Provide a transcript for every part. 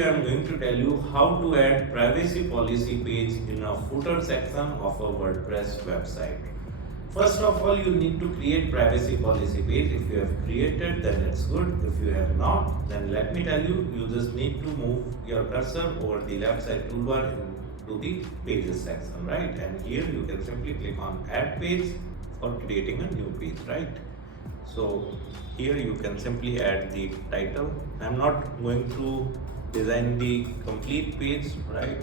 video I am going to tell you how to add privacy policy page in a footer section of a WordPress website. First of all, you need to create privacy policy page. If you have created, then it's good. If you have not, then let me tell you, you just need to move your cursor over the left side toolbar to the pages section, right? And here you can simply click on add page for creating a new page, right? So here you can simply add the title. I'm not going to design the complete page, right?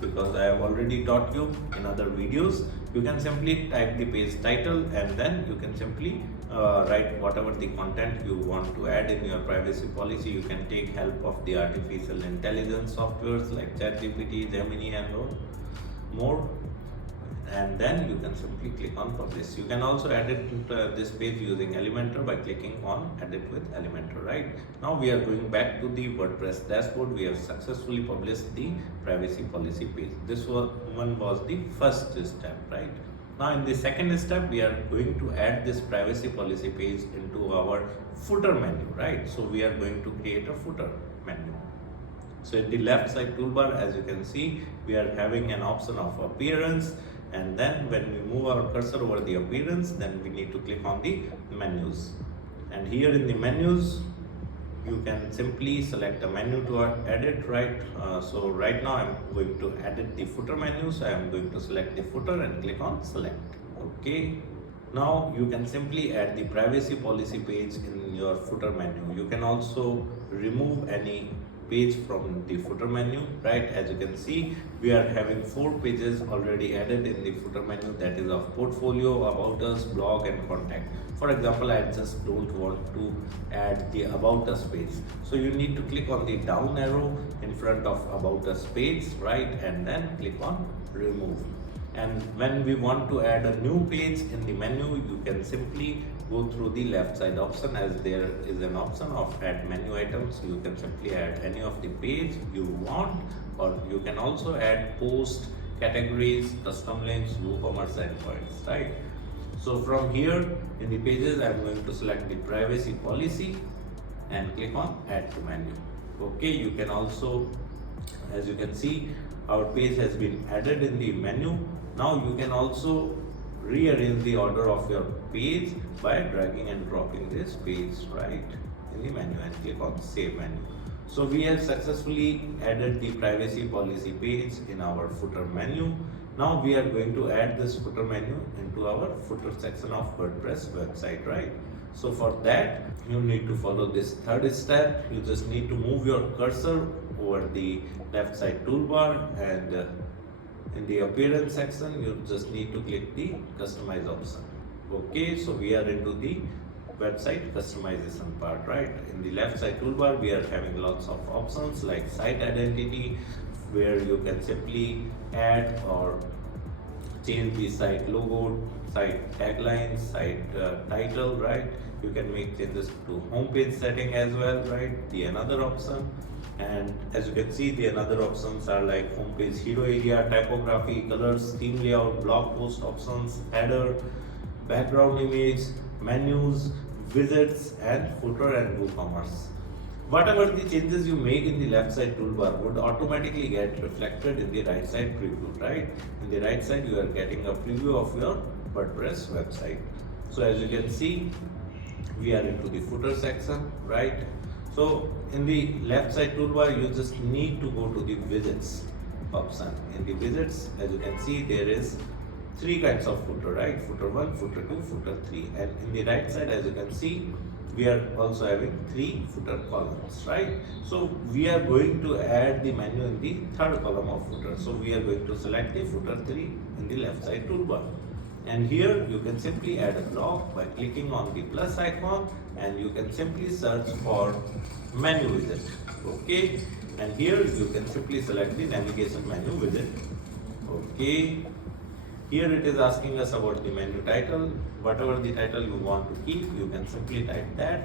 Because I have already taught you in other videos. You can simply type the page title and then you can simply write whatever the content you want to add in your privacy policy. You can take help of the artificial intelligence softwares like ChatGPT, Gemini and more. And then you can simply click on publish. You can also edit this page using Elementor by clicking on edit with Elementor, right? Now we are going back to the WordPress dashboard. We have successfully published the privacy policy page. This one was the first step, right? Now in the second step, we are going to add this privacy policy page into our footer menu, right? So we are going to create a footer menu. So in the left side toolbar, as you can see, we are having an option of appearance. And then when we move our cursor over the appearance, then we need to click on the menus. And here in the menus, you can simply select a menu to edit, right? So right now I'm going to edit the footer menu. So I'm going to select the footer and click on select. Okay. Now you can simply add the privacy policy page in your footer menu. You can also remove any page from the footer menu, right? As you can see, we are having 4 pages already added in the footer menu, that is of portfolio, about us, blog and contact. For example, I just don't want to add the about us page, so you need to click on the down arrow in front of about us page, right? And then click on remove. And when we want to add a new page in the menu, you can simply go through the left side option, as there is an option of add menu items. You can simply add any of the page you want, or you can also add post, categories, custom links, WooCommerce endpoints, right? So from here in the pages, I'm going to select the privacy policy and click on add to menu. Okay, you can also, as you can see, our page has been added in the menu. Now you can also rearrange the order of your page by dragging and dropping this page right in the menu and click on save menu. So we have successfully added the privacy policy page in our footer menu. Now we are going to add this footer menu into our footer section of WordPress website, right? So for that, you need to follow this third step. You just need to move your cursor over the left side toolbar, and in the appearance section, you just need to click the customize option. Okay, so we are into the website customization part, right? In the left side toolbar, we are having lots of options like site identity, where you can simply add or change the site logo, site tagline, site title, right? You can make changes to homepage setting as well, right? The another option. And as you can see, the another options are like homepage hero area, typography, colors, theme layout, blog post options, header, background image, menus, widgets, and footer and WooCommerce. Whatever the changes you make in the left side toolbar would automatically get reflected in the right side preview, right? In the right side, you are getting a preview of your WordPress website. So as you can see, we are into the footer section, right? So in the left side toolbar, you just need to go to the widgets option. In the widgets, as you can see, there is 3 kinds of footer, right? Footer 1, footer 2, footer 3. And in the right side, as you can see, we are also having 3 footer columns, right? So we are going to add the menu in the third column of footer. So we are going to select the footer 3 in the left side toolbar. And here you can simply add a block by clicking on the plus icon, and you can simply search for menu widget. Okay, and here you can simply select the navigation menu widget. Okay, here it is asking us about the menu title. Whatever the title you want to keep, you can simply type that.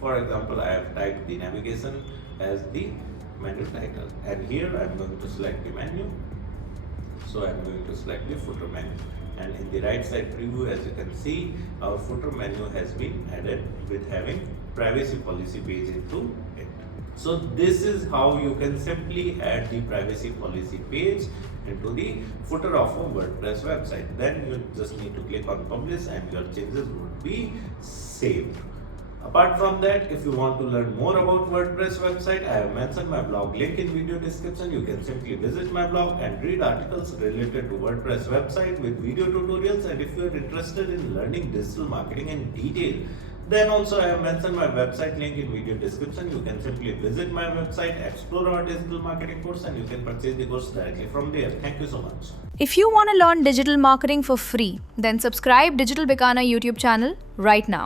For example, I have typed the navigation as the menu title, and here I am going to select the menu. So I am going to select the footer menu. And in the right side preview, as you can see, our footer menu has been added with having privacy policy page into it. So this is how you can simply add the privacy policy page into the footer of a WordPress website. Then you just need to click on publish and your changes would be saved. Apart from that, if you want to learn more about WordPress website, I have mentioned my blog link in video description. You can simply visit my blog and read articles related to WordPress website with video tutorials. And if you are interested in learning digital marketing in detail, then also I have mentioned my website link in video description. You can simply visit my website, explore our digital marketing course, and you can purchase the course directly from there. Thank you so much. If you want to learn digital marketing for free, then subscribe Digital Bikana YouTube channel right now.